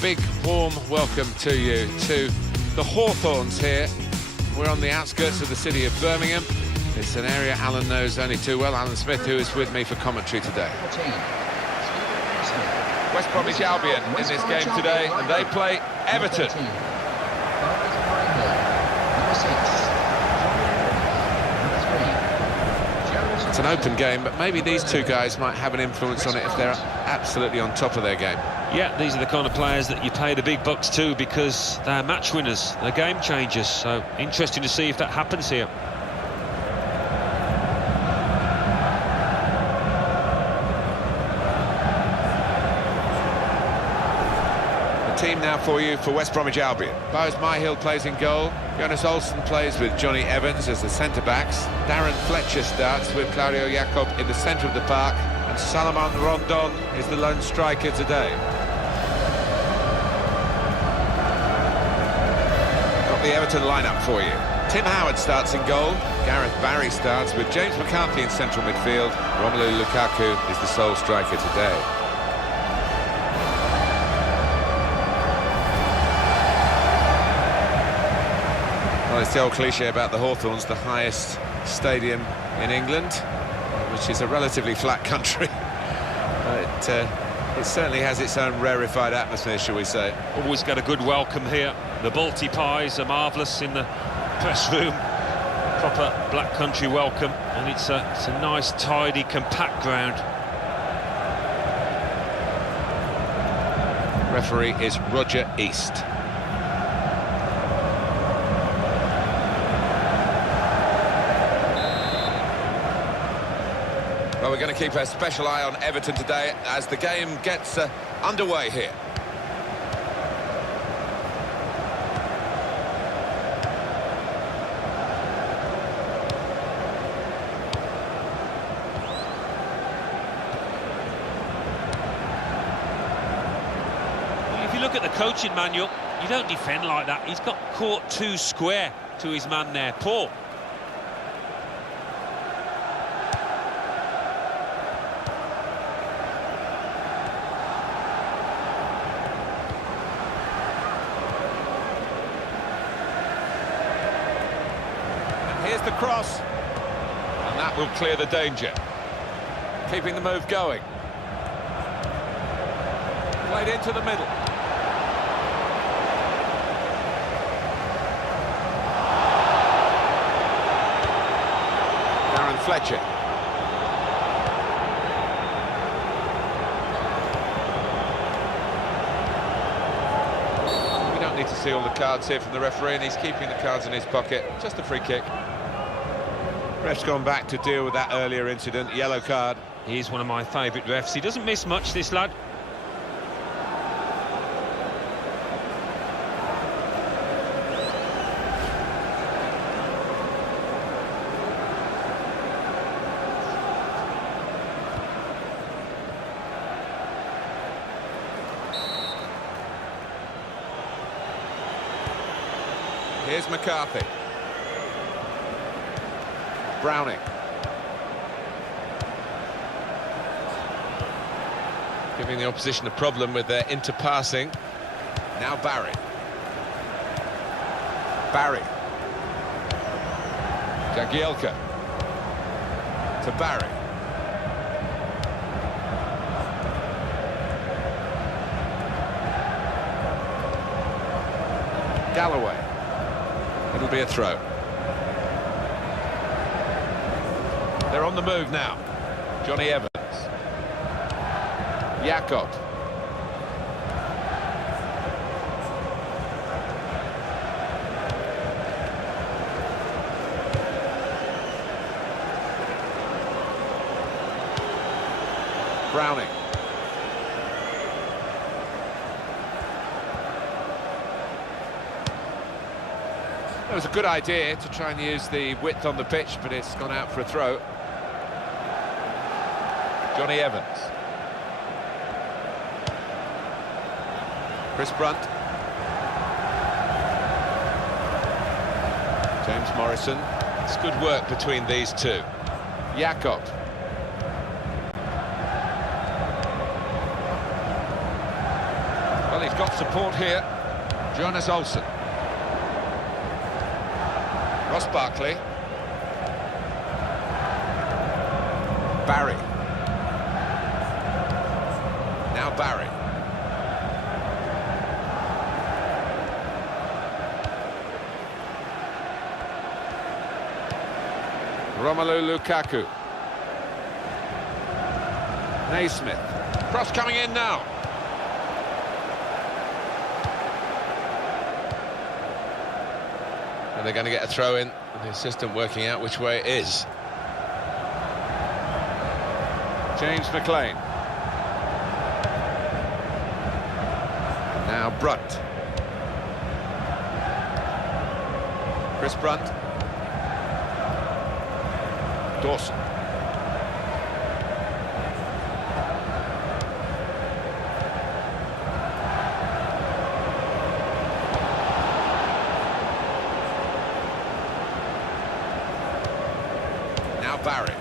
big warm welcome to you to the Hawthorns here. We're on the outskirts of the city of Birmingham. It's an area Alan knows only too well. Alan Smith, who is with me for commentary today. West Bromwich Albion in this game today, and they play Everton. It's an open game, but maybe these two guys might have an influence on it if they're absolutely on top of their game. Yeah, these are the kind of players that you pay the big bucks to because they're match winners, they're game changers. So interesting to see if that happens here. Team now for you for West Bromwich Albion. Bowes Myhill plays in goal. Jonas Olsson plays with Johnny Evans as the centre-backs. Darren Fletcher starts with Claudio Jacob in the centre of the park. And Salomon Rondon is the lone striker today. Got the Everton lineup for you. Tim Howard starts in goal. Gareth Barry starts with James McCarthy in central midfield. Romelu Lukaku is the sole striker today. Well, it's the old cliche about the Hawthorns, the highest stadium in England, which is a relatively flat country. But it certainly has its own rarefied atmosphere, shall we say. Always got a good welcome here. The Balti pies are marvellous in the press room. Proper black country welcome, and it's a nice, tidy, compact ground. Referee is Roger East. Well, we're going to keep a special eye on Everton today as the game gets underway here. If you look at the coaching manual, you don't defend like that. He's got caught too square to his man there. Poor. Here's the cross, and that will clear the danger. Keeping the move going. Played into the middle. Darren Fletcher. We don't need to see all the cards here from the referee, and he's keeping the cards in his pocket. Just a free kick. Ref's gone back to deal with that earlier incident, yellow card. He's one of my favourite refs. He doesn't miss much, this lad. Here's McCarthy. Browning. Giving the opposition a problem with their interpassing. Now Barry. Barry. Jagielka. To Barry. Galloway. It'll be a throw. They're on the move now. Johnny Evans. Jacob. Browning. It was a good idea to try and use the width on the pitch, but it's gone out for a throw. Johnny Evans. Chris Brunt. James Morrison. It's good work between these two. Jacob. Well, he's got support here. Jonas Olsen. Ross Barkley. Barry. Now Barry. Romelu Lukaku. Naismith. Cross coming in now. And they're going to get a throw in. The assistant working out which way it is. James McLean. Now Brunt. Chris Brunt. Dawson. Now Barry.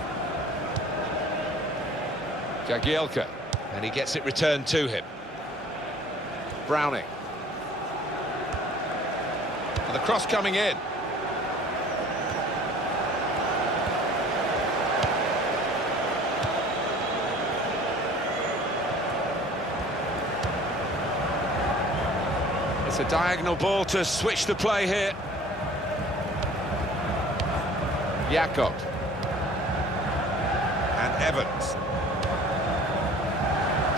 Jagielka. And he gets it returned to him. Browning. And the cross coming in. It's a diagonal ball to switch the play here. Jakob. And Evans.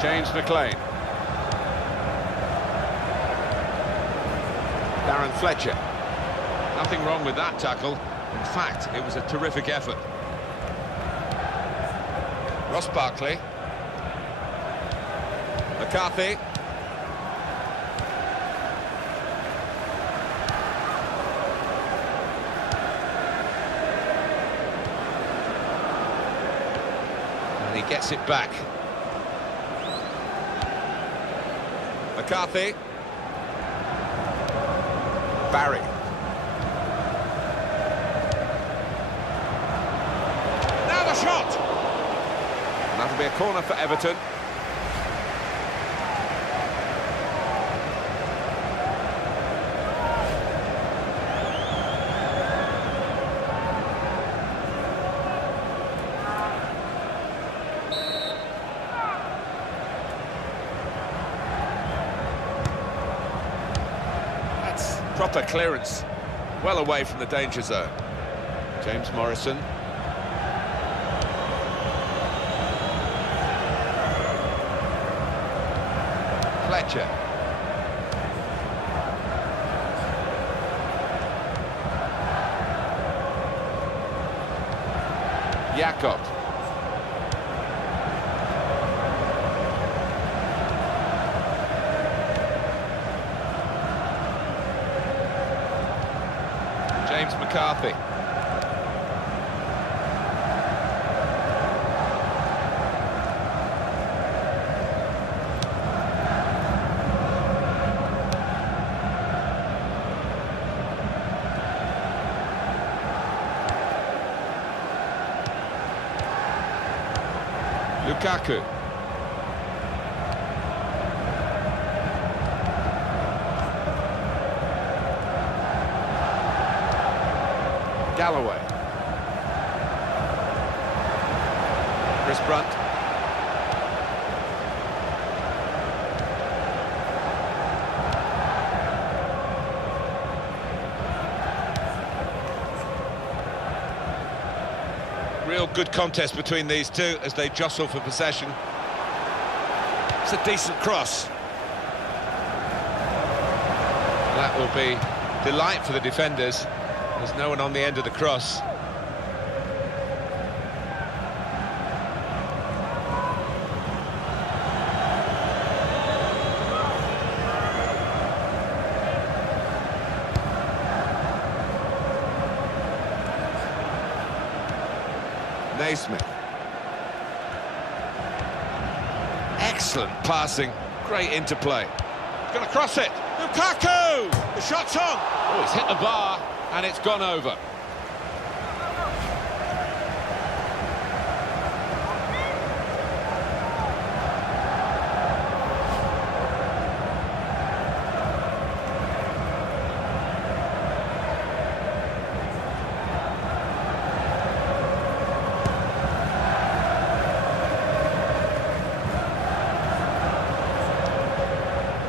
James McLean. Darren Fletcher. Nothing wrong with that tackle. In fact, it was a terrific effort. Ross Barkley. McCarthy. And he gets it back. McCarthy. Barry. Now the shot! And that'll be a corner for Everton. Proper clearance, well away from the danger zone. James Morrison. Fletcher. Jakob. James McCarthy. Lukaku. Galloway. Chris Brunt. Real good contest between these two as they jostle for possession. It's a decent cross. That will be delight for the defenders. There's no one on the end of the cross. Naismith. Excellent passing, great interplay. Gonna cross it. Lukaku! The shot's on. Oh, it's hit the bar. And it's gone over.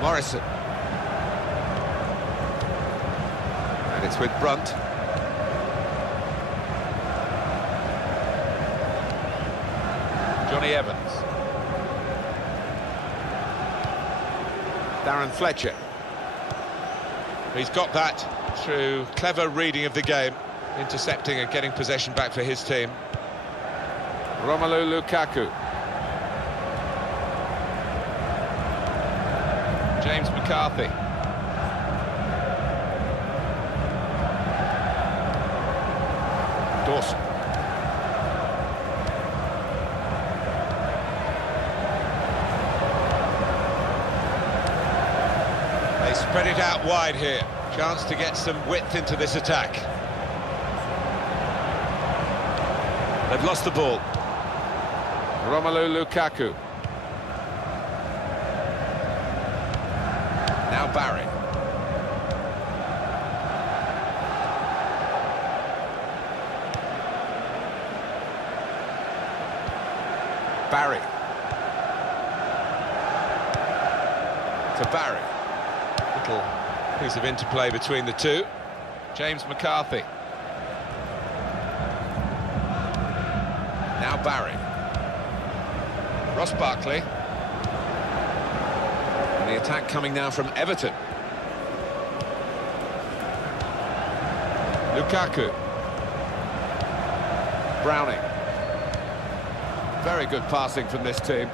Morrison. And it's with Brunt. Johnny Evans. Darren Fletcher. He's got that through clever reading of the game, intercepting and getting possession back for his team. Romelu Lukaku. James McCarthy. Dawson. They spread it out wide here. Chance to get some width into this attack. They've lost the ball. Romelu Lukaku. Now Barry. Barry. To Barry. Little piece of interplay between the two. James McCarthy. Now Barry. Ross Barkley. And the attack coming now from Everton. Lukaku. Browning. Very good passing from this team.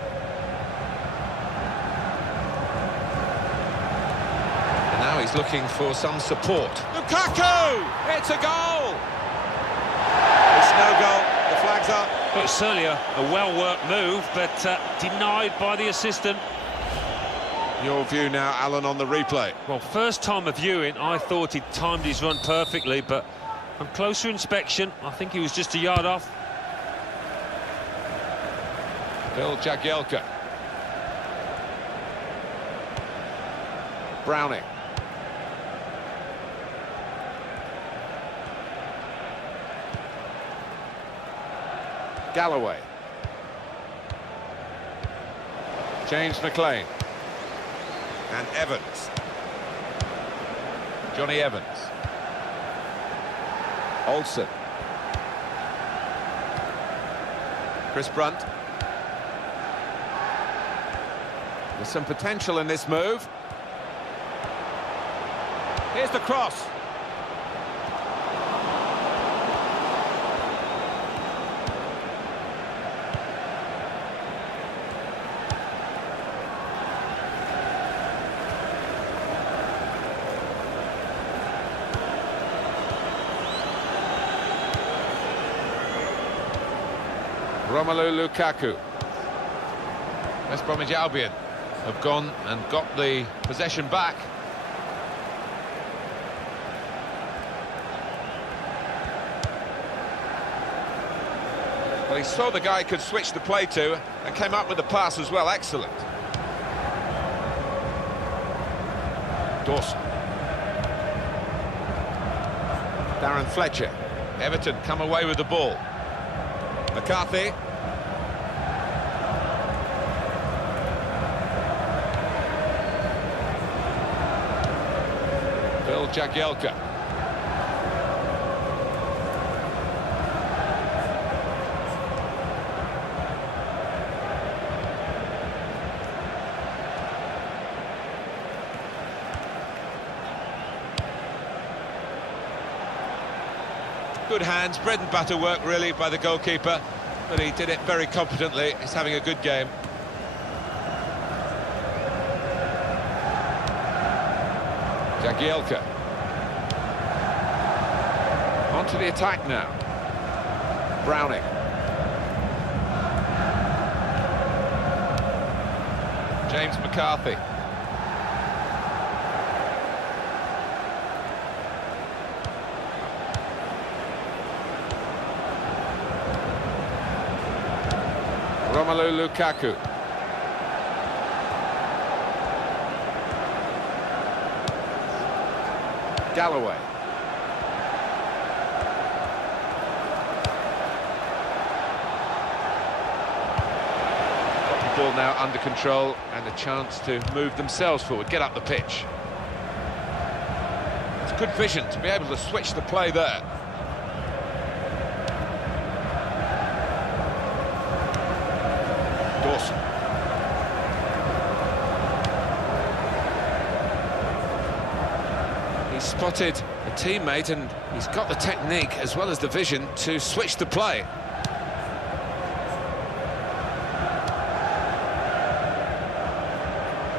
And now he's looking for some support. Lukaku! It's a goal! It's no goal. The flag's up. Well, it's certainly a well-worked move, but denied by the assistant. Your view now, Alan, on the replay. Well, first time of viewing, I thought he'd timed his run perfectly, but on closer inspection, I think he was just a yard off. Bill Jagielka. Browning. Galloway. James McLean. And Evans. Johnny Evans. Olsen. Chris Brunt. There's some potential in this move. Here's the cross. Romelu Lukaku. West Bromwich Albion have gone and got the possession back. Well, he saw the guy could switch the play to and came up with the pass as well. Excellent. Dawson. Darren Fletcher. Everton come away with the ball. McCarthy. Bill Jagielka. Good hands, bread and butter work really by the goalkeeper, but he did it very competently. He's having a good game. Jagielka. On to the attack now. Browning. James McCarthy. Romelu Lukaku. Galloway. Got the ball now under control and a chance to move themselves forward, get up the pitch. It's good vision to be able to switch the play there. Dawson. He's spotted a teammate and he's got the technique as well as the vision to switch the play.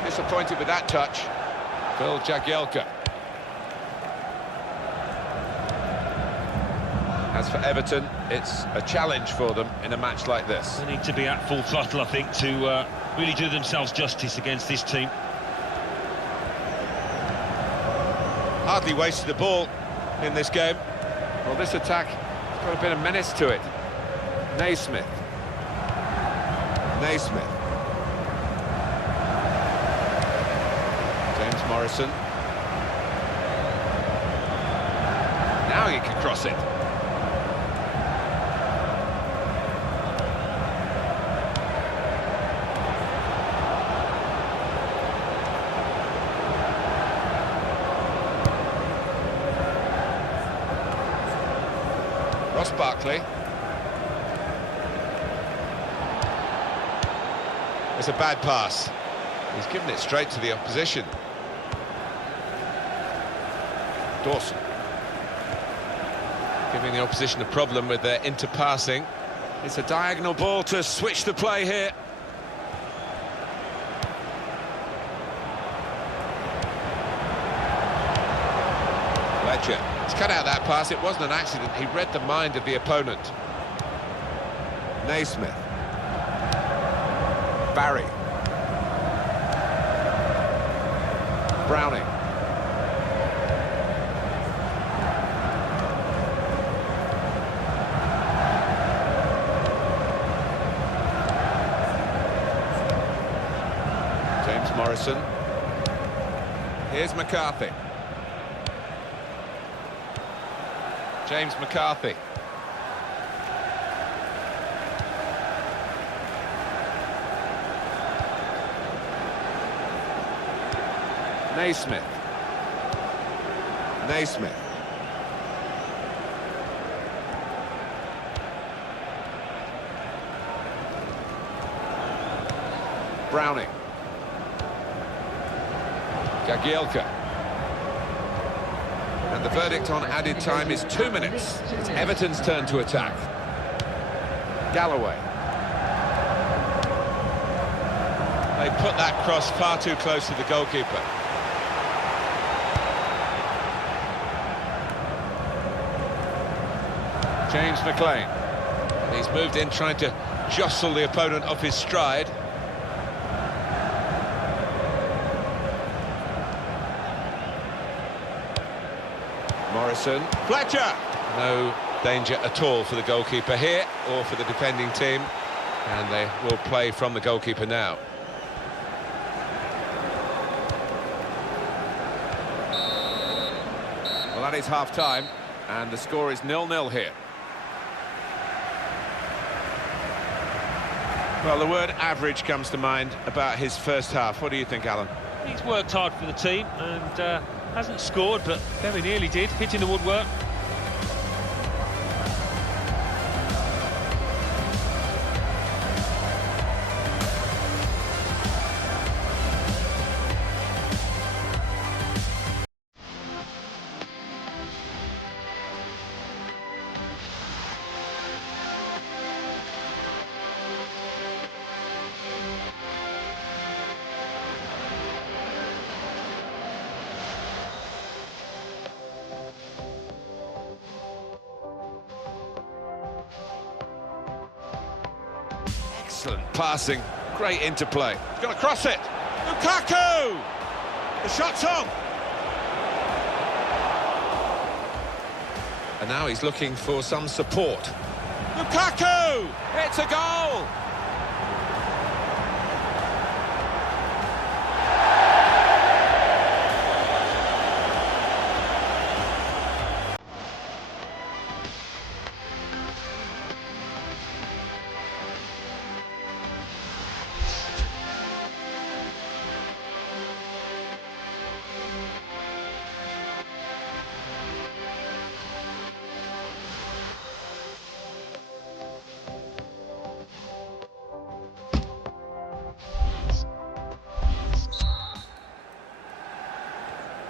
Disappointed with that touch. Phil Jagielka. As for Everton, it's a challenge for them in a match like this. They need to be at full throttle, I think, to really do themselves justice against this team. Hardly wasted the ball in this game. Well, this attack has got a bit of menace to it. Naismith. James Morrison. Now he can cross it. Ross Barkley. It's a bad pass. He's given it straight to the opposition. Dawson. Giving the opposition a problem with their interpassing. It's a diagonal ball to switch the play here. Fletcher. He's cut out that pass. It wasn't an accident. He read the mind of the opponent. Naismith. Barry. Browning. James Morrison. Here's McCarthy. James McCarthy. Naismith. Browning. Jagielka. And the verdict on added time is 2 minutes. It's Everton's turn to attack. Galloway. They put that cross far too close to the goalkeeper. James McLean. And he's moved in trying to jostle the opponent off his stride. Morrison. Fletcher! No danger at all for the goalkeeper here or for the defending team. And they will play from the goalkeeper now. Well, that is half-time, and the score is 0-0 here. Well, the word average comes to mind about his first half. What do you think, Alan? He's worked hard for the team and hasn't scored, but very nearly did, hitting the woodwork. Excellent passing, great interplay. He's got to cross it. Lukaku! The shot's on. And now he's looking for some support. Lukaku! It's a goal!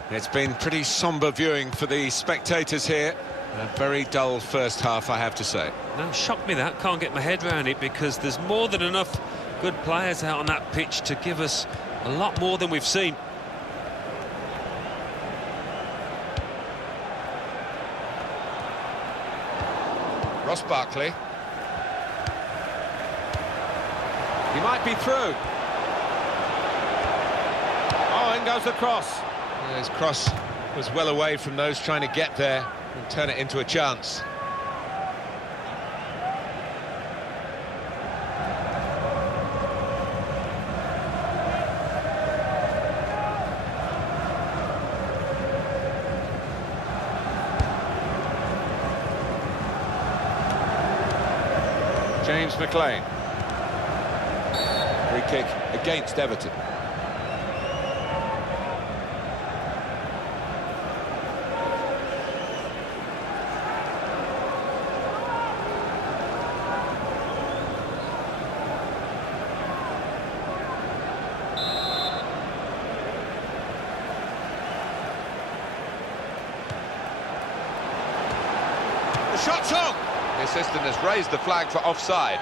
It's been pretty sombre viewing for the spectators here. A very dull first half, I have to say. No, shocked me that. Can't get my head around it because there's more than enough good players out on that pitch to give us a lot more than we've seen. Ross Barkley. He might be through. Oh, in goes the cross. His cross was well away from those trying to get there and turn it into a chance. James McLean. Free kick against Everton. The shot's on! The assistant has raised the flag for offside.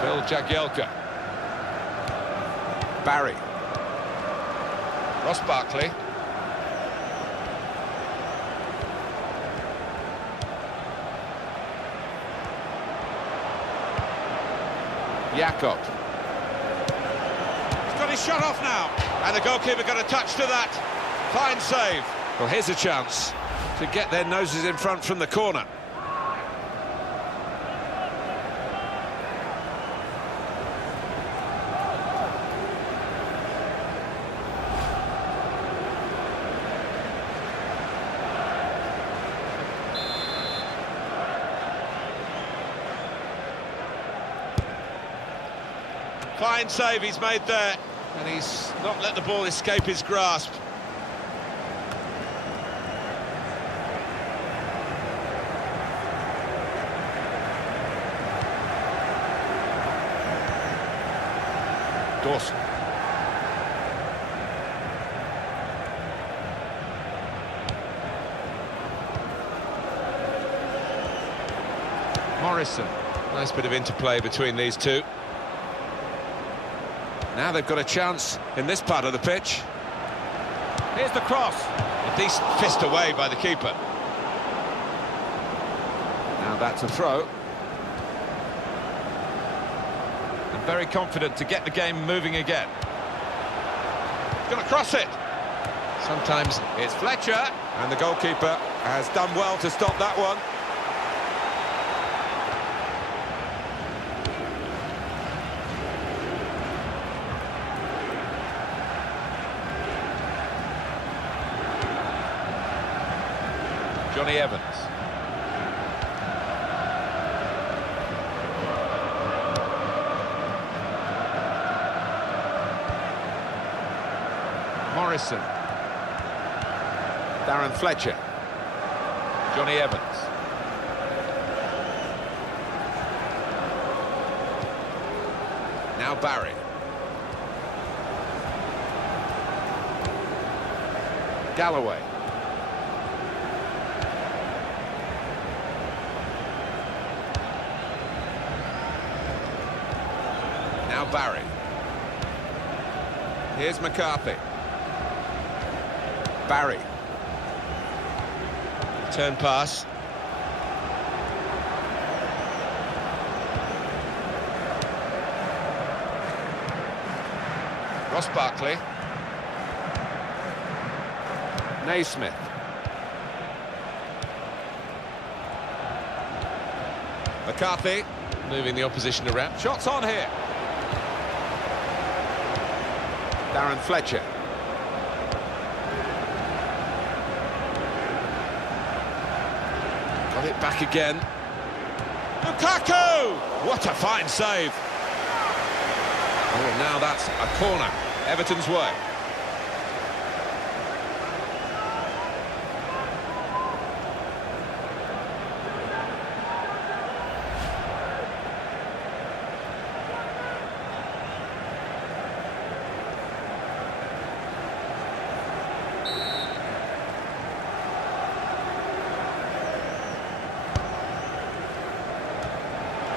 Phil Jagielka. Barry. Ross Barkley. Jakob. He's got his shot off now. And the goalkeeper got a touch to that. Fine save. Well, here's a chance to get their noses in front from the corner. Fine save he's made there, and he's not let the ball escape his grasp. Dawson. Morrison. Nice bit of interplay between these two. Now they've got a chance in this part of the pitch. Here's the cross. A decent fist away by the keeper. Now that's a throw. And very confident to get the game moving again. He's going to cross it. Sometimes it's Fletcher. And the goalkeeper has done well to stop that one. Johnny Evans. Morrison. Darren Fletcher. Johnny Evans. Now Barry. Galloway. Now Barry. Here's McCarthy. Barry. Turn pass. Ross Barkley. Naismith. McCarthy moving the opposition around. Shots on here. Darren Fletcher. Got it back again. Lukaku! What a fine save. Oh, now that's a corner. Everton's way.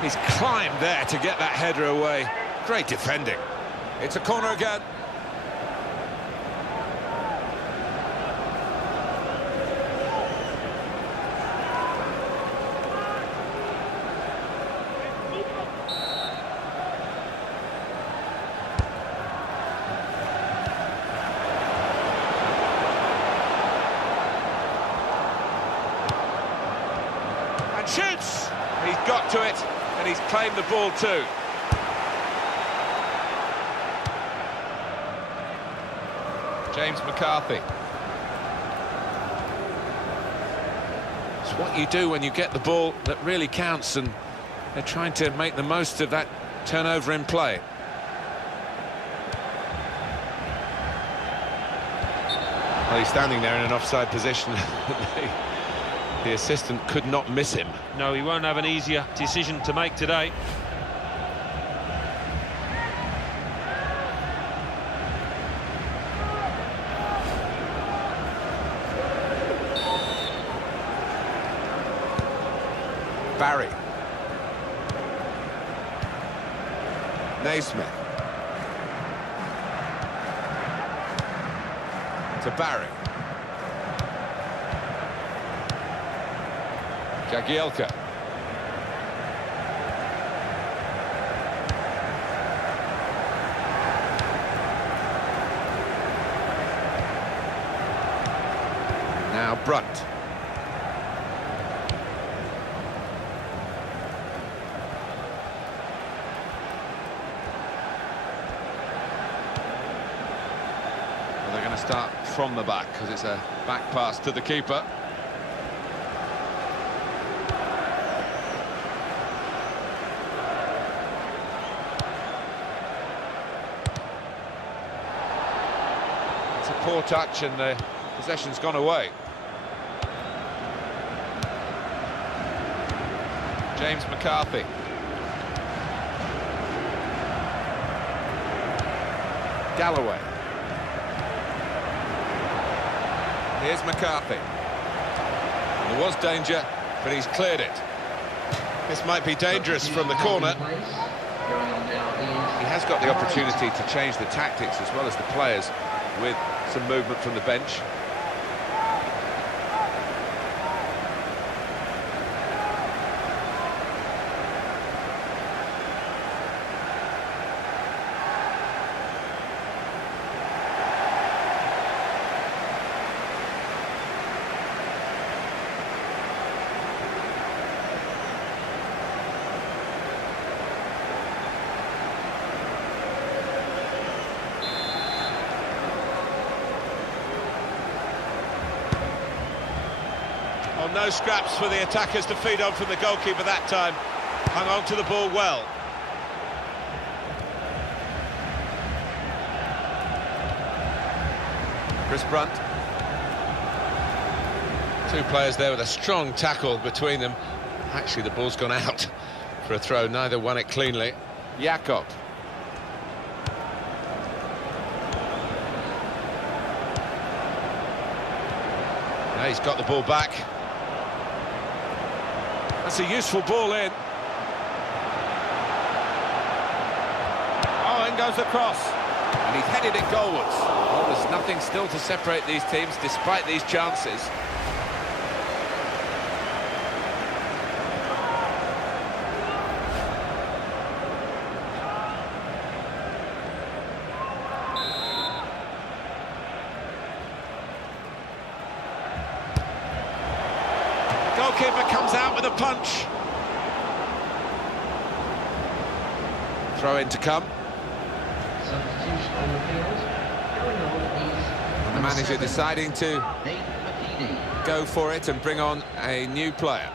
He's climbed there to get that header away. Great defending. It's a corner again. And shoots! He's got to it, and he's claimed the ball too. James McCarthy. It's what you do when you get the ball that really counts, and they're trying to make the most of that turnover in play. Well, he's standing there in an offside position. The assistant could not miss him. No, he won't have an easier decision to make today. Barry. Naismith. To Barry. Jagielka. Now Brunt. Well, they're going to start from the back because it's a back pass to the keeper. Poor touch, and the possession's gone away. James McCarthy. Galloway. Here's McCarthy. There was danger, but he's cleared it. This might be dangerous from the corner. He has got the opportunity to change the tactics as well as the players with some movement from the bench. Well, no scraps for the attackers to feed on from the goalkeeper that time. Hung on to the ball well. Chris Brunt. Two players there with a strong tackle between them. Actually, the ball's gone out for a throw. Neither won it cleanly. Jakob. Now he's got the ball back. That's a useful ball in. Oh, in goes the cross. And he's headed it goalwards. Well, there's nothing still to separate these teams despite these chances. Goalkeeper comes out with a punch. Throw in to come. And the manager deciding to go for it and bring on a new player.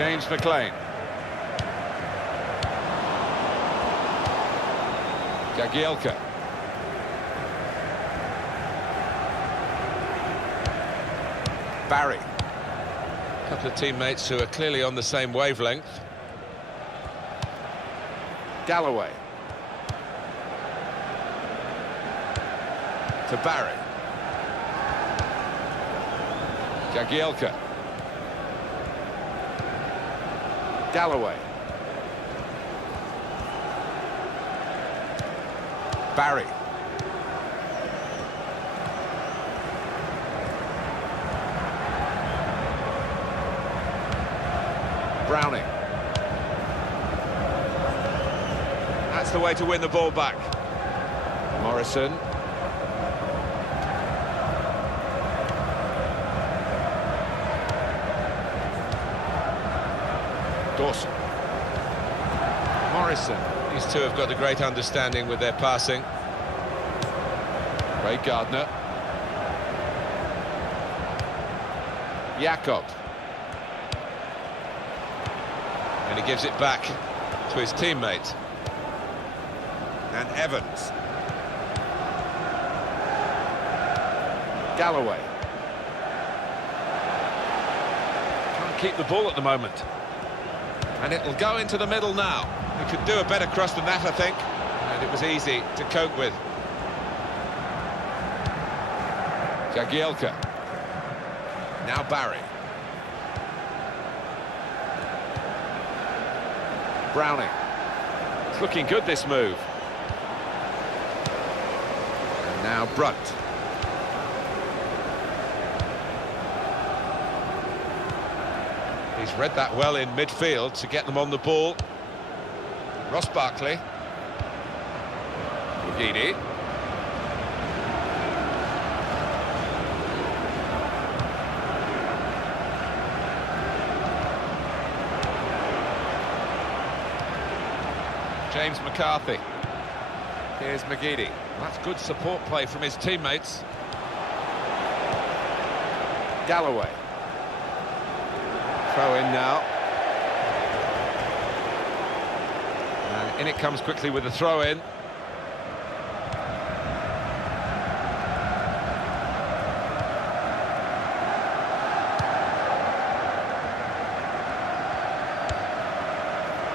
James McLean. Jagielka. Barry. A couple of teammates who are clearly on the same wavelength. Galloway. To Barry. Jagielka. Galloway. Barry. Browning. That's the way to win the ball back. Morrison. Dawson. Morrison. These two have got a great understanding with their passing. Ray Gardner. Jakob. And he gives it back to his teammate. And Evans. Galloway. Can't keep the ball at the moment. And it'll go into the middle now. He could do a better cross than that, I think. And it was easy to cope with. Jagielka. Now Barry. Browning. It's looking good, this move. And now Brunt. He's read that well in midfield to get them on the ball. Ross Barkley. Mugidi. James McCarthy. Here's Mugidi. That's good support play from his teammates. Galloway. Throw in now. And in it comes quickly with the throw in.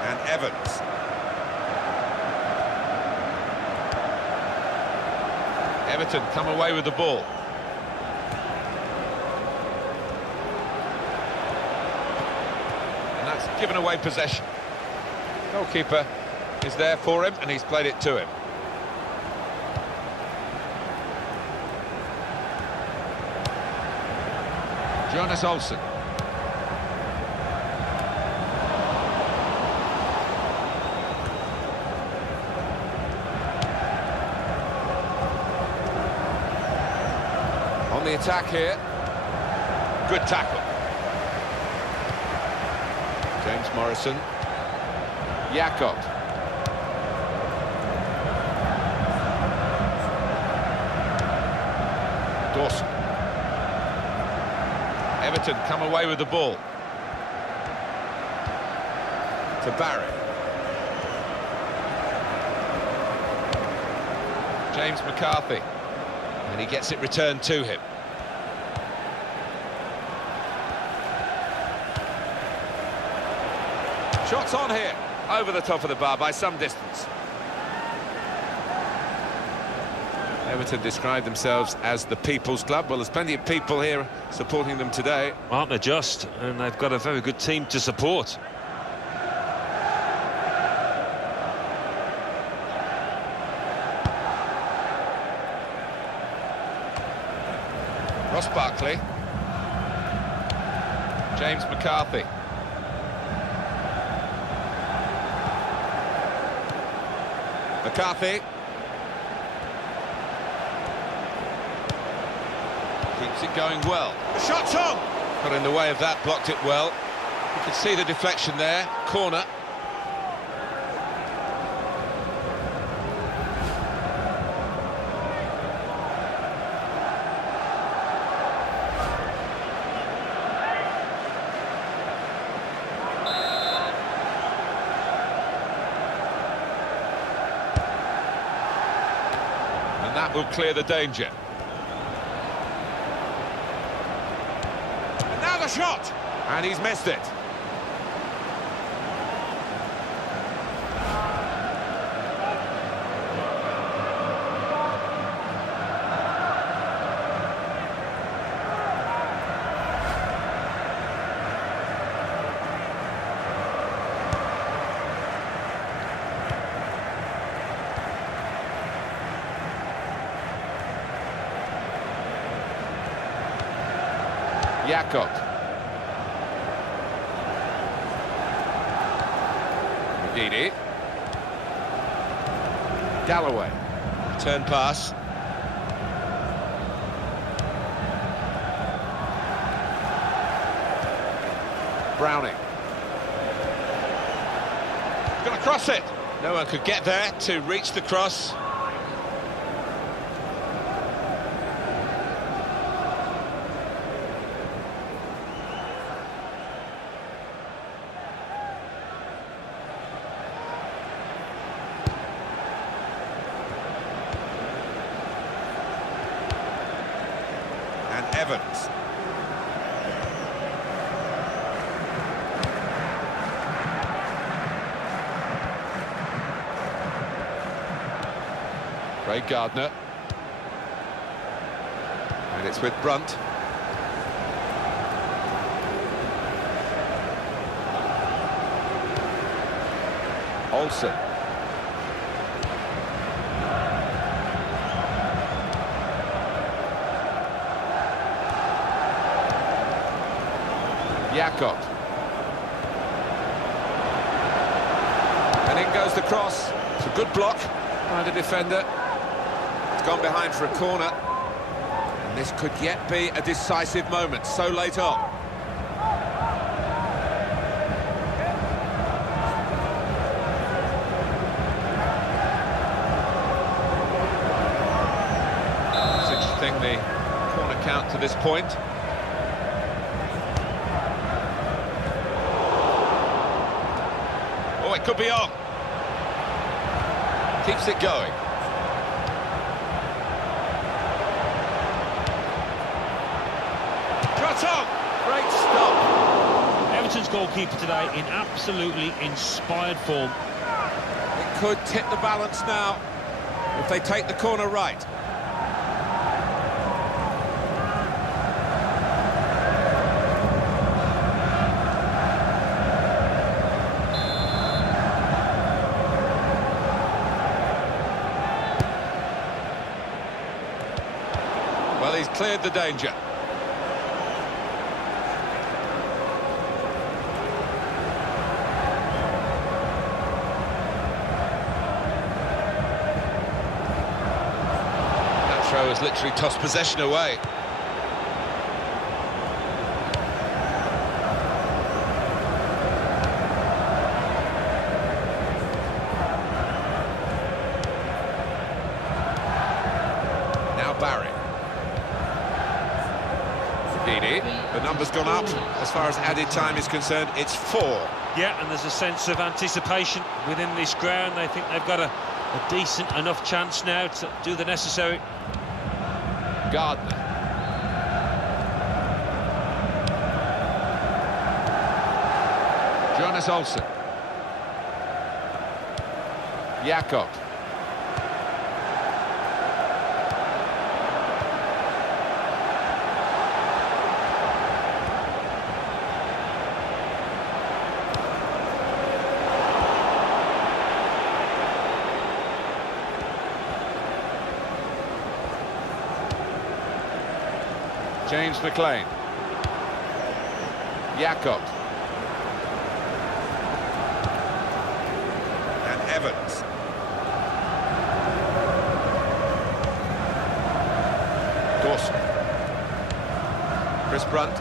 And Evans. Everton come away with the ball. And that's given away possession. Goalkeeper is there for him, and he's played it to him. Jonas Olsen. On the attack here. Good tackle. James Morrison. Jakob. Dawson. Everton come away with the ball. To Barry. James McCarthy. And he gets it returned to him. Shots on here. Over the top of the bar by some distance. Everton describe themselves as the People's Club. Well, there's plenty of people here supporting them today. Aren't they just? And they've got a very good team to support. Ross Barkley. James McCarthy. McCarthy. Keeps it going well. The shot's on! Got in the way of that, blocked it well. You can see the deflection there. Corner. And that will clear the danger. And now the shot! And he's missed it. Jakob. Didi. Galloway. Turn pass. Browning. Gonna cross it. No one could get there to reach the cross. Evans. Craig Gardner. And it's with Brunt. Olsen. Jakob. And in goes the cross. It's a good block by the defender. It's gone behind for a corner. And this could yet be a decisive moment, so late on. It's interesting, the corner count to this point. Oh, it could be on. Keeps it going. Shot on! Great stop. Everton's goalkeeper today in absolutely inspired form. It could tip the balance now if they take the corner right. Well, he's cleared the danger. That throw has literally tossed possession away. Now Barry. The number's gone up. As far as added time is concerned, it's 4. Yeah, and there's a sense of anticipation within this ground. They think they've got a decent enough chance now to do the necessary. Gardner. Jonas Olsen. Jakob. James McLean. Jakob. And Evans. Dawson. Chris Brunt.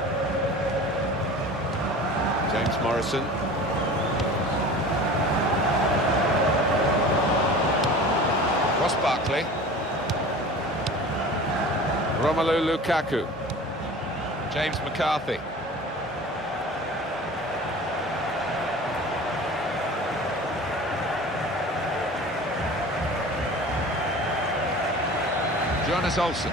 James Morrison. Ross Barkley. Romelu Lukaku. James McCarthy. Jonas Olsen.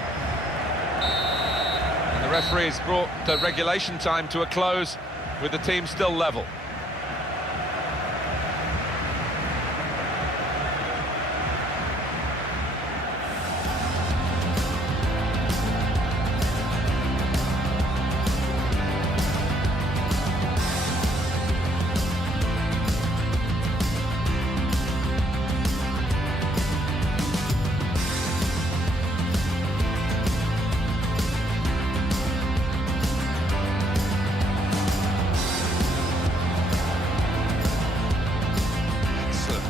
And the referee has brought the regulation time to a close with the team still level.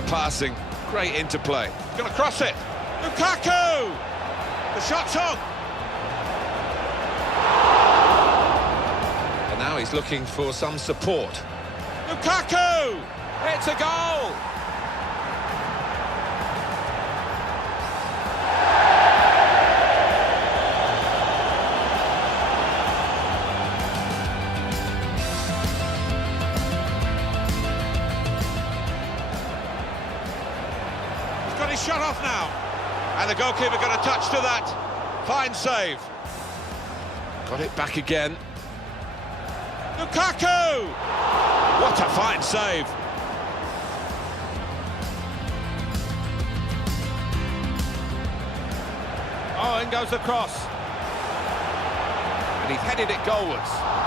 Passing, great interplay. Gonna cross it. Lukaku! The shot's on. And now he's looking for some support. Lukaku! It's a goal! He's shut off now, and the goalkeeper got a touch to that. Fine save. Got it back again. Lukaku! What a fine save. Oh, in goes the cross. And he's headed it goalwards.